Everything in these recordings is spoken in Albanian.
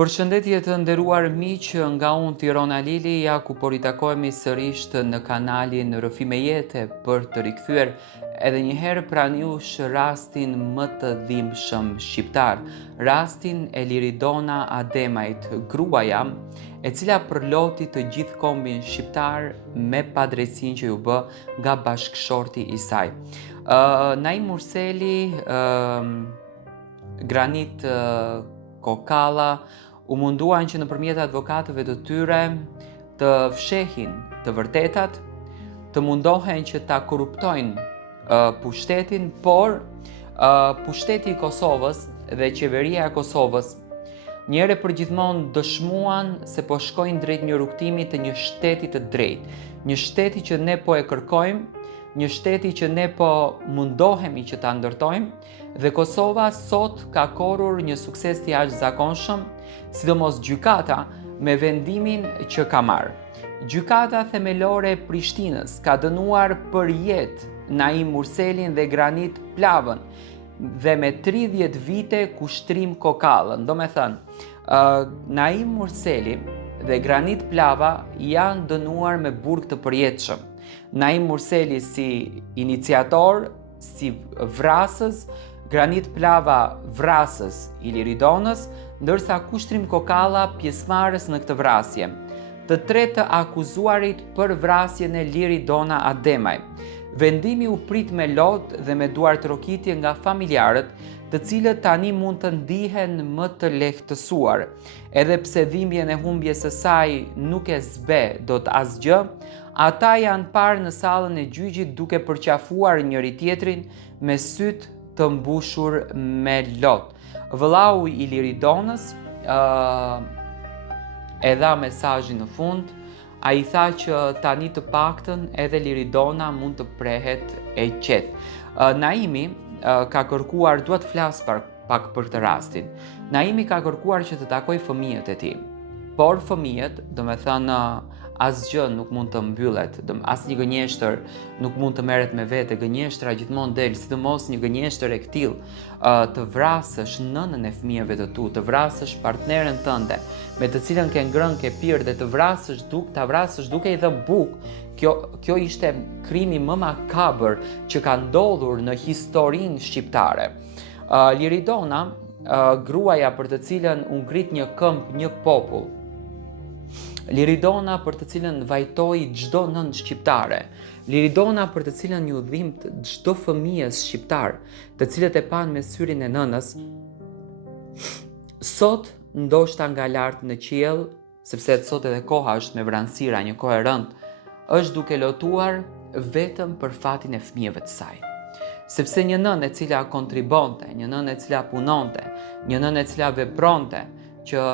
Përshëndetje të nderuar miq, nga unë Tirona Lili, ja ku po ritakohemi sërish në kanalin Rrëfime Jete për të rikthyer edhe një herë pranë jush rastin më të dhimbshëm shqiptar, rastin e Liridona Ademajt, gruaja e cila përloti të gjithë kombin shqiptar me padrejtësinë që ju bë nga bashkëshorti i saj. Naim Murseli, Granit Kokalla u munduan që nëpërmjet advokatëve të tyre të fshehin të vërtetat, të mundohen që ta korruptojnë pushtetin, por pushteti i Kosovës dhe qeveria e Kosovës një herë për gjithmonë dëshmuan se po shkojnë drejt një rrugtimi të një shteti të drejtë, një shteti që ne po e kërkojmë, një shteti që ne po mundohemi që ta ndërtojmë, dhe Kosova sot ka korrur një sukses të jashtëzakonshëm, sidomos gjykata me vendimin që ka marrë. Gjykata themelore e Prishtinës ka dënuar për jetë Naim Murselin dhe Granit Plavën dhe me 30 vite kushtrim Kokallën. Do me thënë, Naim Murseli dhe Granit Plava janë dënuar me burg të përjetshëm. Naim Murseli si iniciator, si vrasës, Granit Plava vrasës i Liridonës, ndërsa kushtrim Kokalla pjesëmarrës në këtë vrasje. Të tretë akuzuarit për vrasjen e Liridona Ademaj. Vendimi u prit me lot dhe me duar trokitje nga familjarët, të cilët tani mund të ndihen më të lehtësuar. Edhe pse dhimbjen e humbjes së saj nuk e zbe dot asgjë, ata janë parë në sallën e gjyqit duke përqafuar njëri tjetrin me sytë të mbushur me lot. Vëllau i Liridonës e dha mesazhin në fund. Ai tha që tani të paktën edhe Liridona mund të prehet e qetë. Naimi ka kërkuar, dua të flas pak për këtë rastin. Naimi ka kërkuar që të takoj fëmijët e tij. Por fëmijët, do me thënë, asgjë nuk mund të mbyllet, asnjë gënjeshtër nuk mund të merret me vete, gënjeshtra gjithmonë del, sidomos një gënjeshtër e këtillë, të vrasësh nënën e fëmijëve të tu, të vrasësh partneren tënde, me të cilën ke ngrënë, ke pirë dhe ta vrasësh duke i dhënë bukë. Kjo ishte krimi më makabër që ka ndodhur në historinë shqiptare. Liridona, gruaja për të cilën u ngrit një këmbë, një popull, Liridona për të cilën vajtoi çdo nënë shqiptare, Liridona për të cilën ju dhimbt çdo fëmijës shqiptar, të cilët e pan me syrin e nënës, sot ndoshta nga lart në qiell, sepse sot edhe koha është me vranësira, një kohë e rëndë, është duke lotuar vetëm për fatin e fëmijëve të saj. Sepse një nënë e cila kontribonte, një nënë e cila punonte, një nënë e cila vepronte që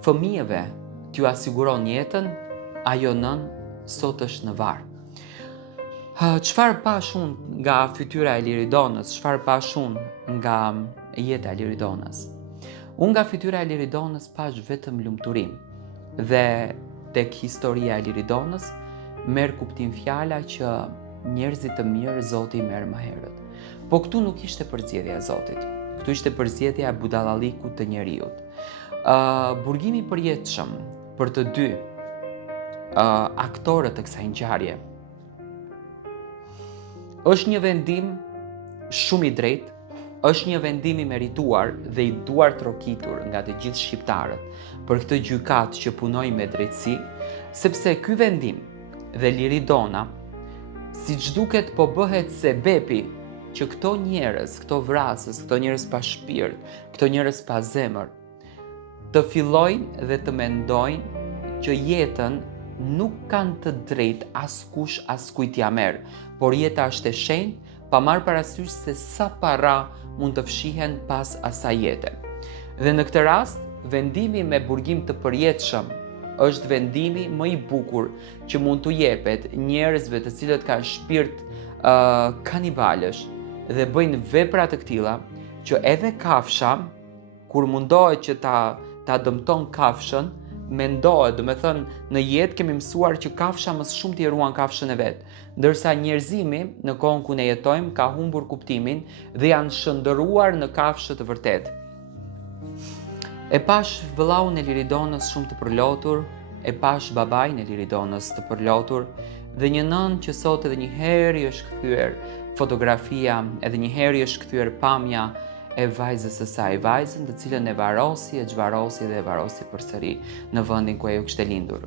fëmijëve t'ju asiguron jetën, ajo nënë sot është në varr. Çfarë pash unë nga fytyra e Liridonës, çfarë pash unë nga jeta e Liridonës? Unë nga fytyra e Liridonës pash vetëm lumturim. Dhe tek historia e Liridonës merr kuptim fjala që njerëzit të mirë Zoti i merr më herët. Po këtu nuk ishte përzgjedhja e Zotit. Këtu ishte përzgjedhja e budallallikut të njeriut. Burgimi i përjetshëm për të dy aktorët e kësaj ngjarje është një vendim shumë i drejtë, është një vendim i merituar dhe i duar trokitur nga të gjithë shqiptarët për këtë gjykatë që punoi me drejtësi, sepse ky vendim dhe Liridona, siç duket, po bëhet sebepi që këto njerëz, këto vrasës, këto njerëz pa shpirt, këto njerëz pa zemër, të fillojnë dhe të mendojnë që jetën nuk kanë të drejtë askush askujt ja merr, por jeta është e shenjtë, pa marrë parasysh se sa para mund të fshihen pas asaj jete. Dhe në këtë rast, vendimi me burgim të përjetshëm është vendimi më i bukur që mund t'u jepet njerëzve të cilët kanë shpirt kanibalësh dhe bëjnë vepra të këtilla, që edhe kafsha, kur mundohet që ta dëmton kafshën, mendohet, do me thënë, në jetë kemi mësuar që kafsha më shumë t'i ruan kafshën e vet, ndërsa njerëzimi në kohën ku ne jetojmë ka humbur kuptimin dhe janë shëndëruar në kafshë të vërtetë. E pash vëllaun e Liridonës shumë të përlotur, e pash babain e Liridonës të përlotur, dhe një nën që sot edhe një herë i është kthyer fotografia, edhe një herë i është kthyer pamja e vajzës së saj, vajzën të cilën e varosi dhe e varosi përsëri në vendin ku ajo kishte lindur.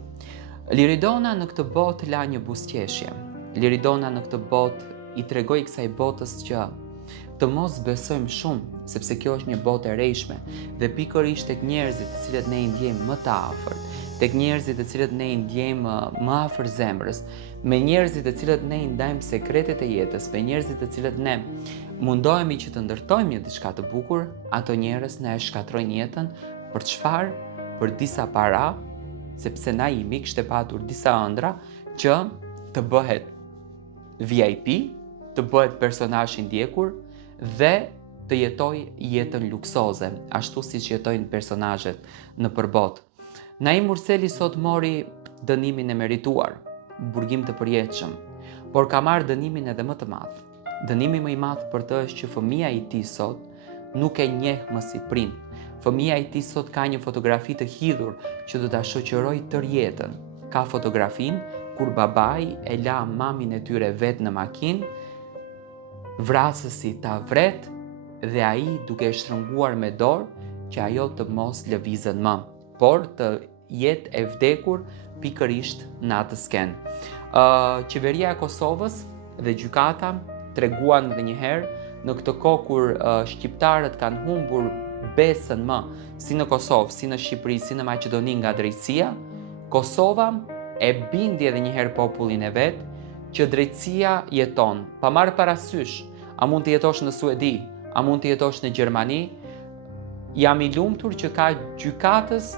Liridona në këtë botë la një buzëqeshje. Liridona në këtë botë i tregoi kësaj botës që të mos besojmë shumë, sepse kjo është një botë e rejshme dhe pikërisht tek njerëzit të cilët ne i ndjejmë më të afërt, tek njerëzit të cilët ne i ndjejmë më afër zemrës, me njerëzit të cilët ne i ndajmë sekretet e jetës, me njerëzit të cilët ne mundohemi që të ndërtojmë një diçka të bukur, ato njerëz na e shkatrojnë jetën. Për çfarë? Për disa para, sepse na jemi kishte patur disa ëndra që të bëhet VIP, të bëhet personazh i ndjekur dhe të jetoj jetën luksoze, ashtu siç jetojnë personazhet në përbot. Naim Urseli sot mori dënimin e merituar, burgim të përjetshëm, por ka marrë dënimin edhe më të madh. Dënimi më i madh për të është që fëmia i tij sot nuk e njeh më si prind. Fëmia i tij sot ka një fotografi të hidhur që do ta shoqërojë tërë jetën. Ka fotografinë kur babai e la mamin e tyre vetë në makinë, vrasësi ta vret dhe ai duke e shtrënguar me dorë që ajo të mos lëvizën më, por të jetë e vdekur pikërisht në atë skenë. Qeveria e Kosovës dhe gjykata treguan edhe një herë në këtë kohë kur shqiptarët kanë humbur besën më si në Kosovë, si në Shqipëri, si në Maqedoni nga drejtësia, Kosova e bindi edhe një herë popullin e vet që drejtësia jeton, pa marrë parasysh, a mund të jetosh në Suedi, a mund të jetosh në Gjermani. Jam i lumtur që ka gjykatës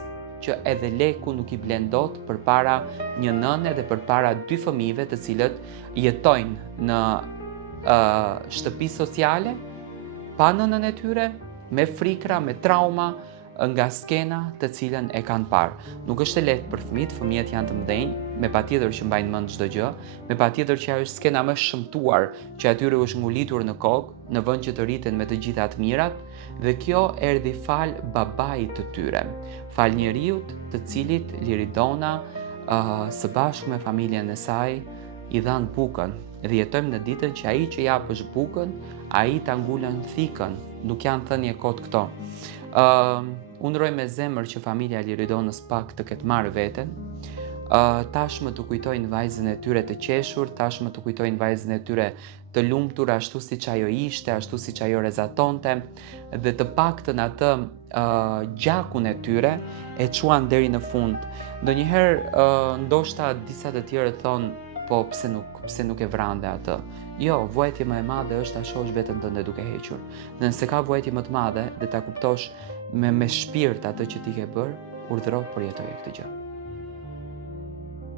që edhe leku nuk i blen dot përpara një nëne dhe përpara dy fëmijëve të cilët jetojnë në shtëpi sociale, pa nënën e tyre, me frikra, me trauma, nga skena të cilën e kanë parë. Nuk është e lehtë për fëmijët janë të mëdhenj, me patjetër që mbajnë mend çdo gjë, me patjetër që ajo është skena më shëmtuar që atyre është ngulitur në kokë, në vend që të rriten me të gjitha të mirat, dhe kjo erdhi fal babait të tyre, fal njeriut të cilit Liridona së bashku me familjen e saj i dhan bukën, dhe jetojmë në ditën që ai që jap është bukën, ai ta ngulën thikën, nuk janë thënie kot këto. Unë uroj me zemër që familja e Liridonës pak të ketë marrë veten, tashmë të kujtojnë vajzën e tyre të qeshur, tashmë të kujtojnë vajzën e tyre të lumtur ashtu siç ajo ishte, ashtu siç ajo rezatonte, dhe të paktën atë gjakun e tyre e çuan deri në fund. Ndonjëherë ndoshta disa të tjerë thonë, po pse nuk e vrande atë? Jo, vuajtja më e madhe është ta shohësh veten tënde duke hequr. Nëse ka vuajtje më të madhe dhe ta kuptosh me shpirt atë që ti ke bërë, urdhëro përjetoje këtë gjë.